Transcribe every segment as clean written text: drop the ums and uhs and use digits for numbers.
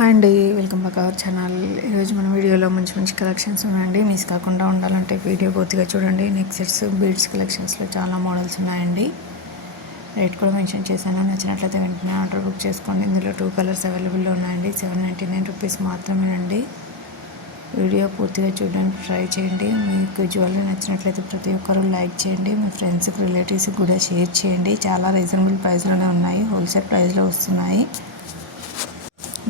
హాయ్ అండి, welcome back our channel. ఈరోజు మన వీడియోలో మంచి మంచి కలెక్షన్స్ ఉన్నాయండి. మిస్ కాకుండా ఉండాలంటే వీడియో పూర్తిగా చూడండి. నెక్ సెట్స్, బీడ్స్ కలెక్షన్స్లో చాలా మోడల్స్ ఉన్నాయండి. రేట్ కూడా మెన్షన్ చేశాను. నచ్చినట్లయితే వెంటనే ఆర్డర్ బుక్ చేసుకోండి. ఇందులో 2 కలర్స్ అవైలబుల్లో ఉన్నాయండి. 799 రూపీస్ మాత్రమేనండి. వీడియో పూర్తిగా చూడడానికి ట్రై చేయండి. మీకు జ్యువెలరీ నచ్చినట్లయితే ప్రతి ఒక్కరూ లైక్ చేయండి. మీ ఫ్రెండ్స్కి, రిలేటివ్స్కి కూడా షేర్ చేయండి. చాలా రీజనబుల్ ప్రైస్లోనే ఉన్నాయి. హోల్సేల్ ప్రైస్లో వస్తున్నాయి.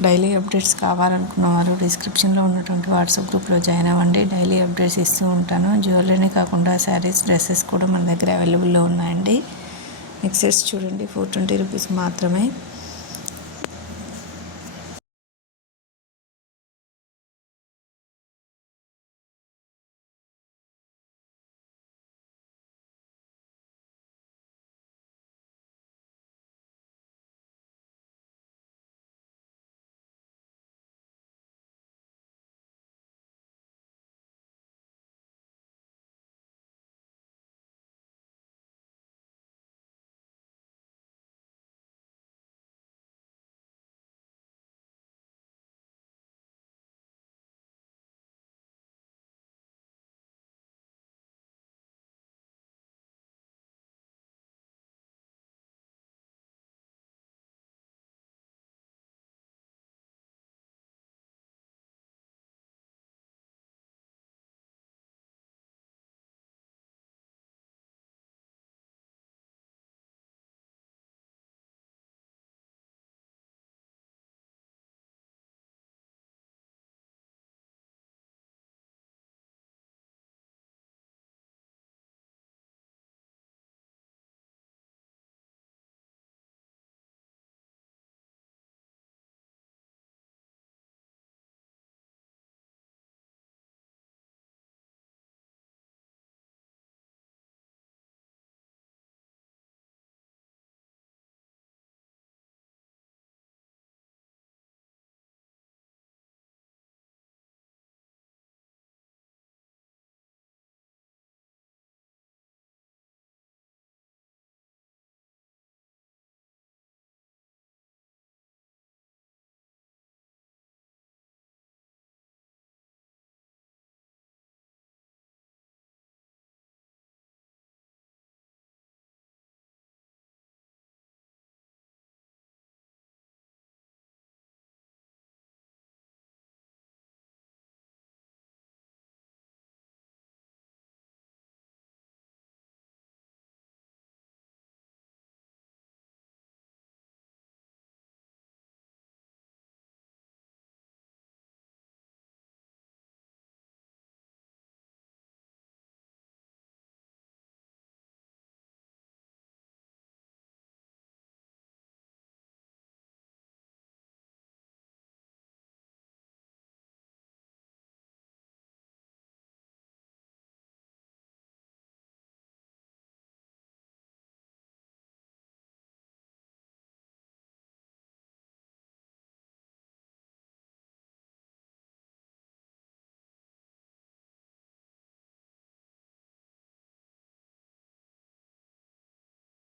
డైలీ అప్డేట్స్ కావాలనుకున్న వారు డిస్క్రిప్షన్లో ఉన్నటువంటి వాట్సాప్ గ్రూప్లో జాయిన్ అవ్వండి. డైలీ అప్డేట్స్ ఇస్తూ ఉంటాను. జ్యువెలరీనే కాకుండా శారీస్, డ్రెస్సెస్ కూడా మన దగ్గర అవైలబుల్లో ఉన్నాయండి. నెక్ సెట్స్ చూడండి, 420 రూపీస్ మాత్రమే.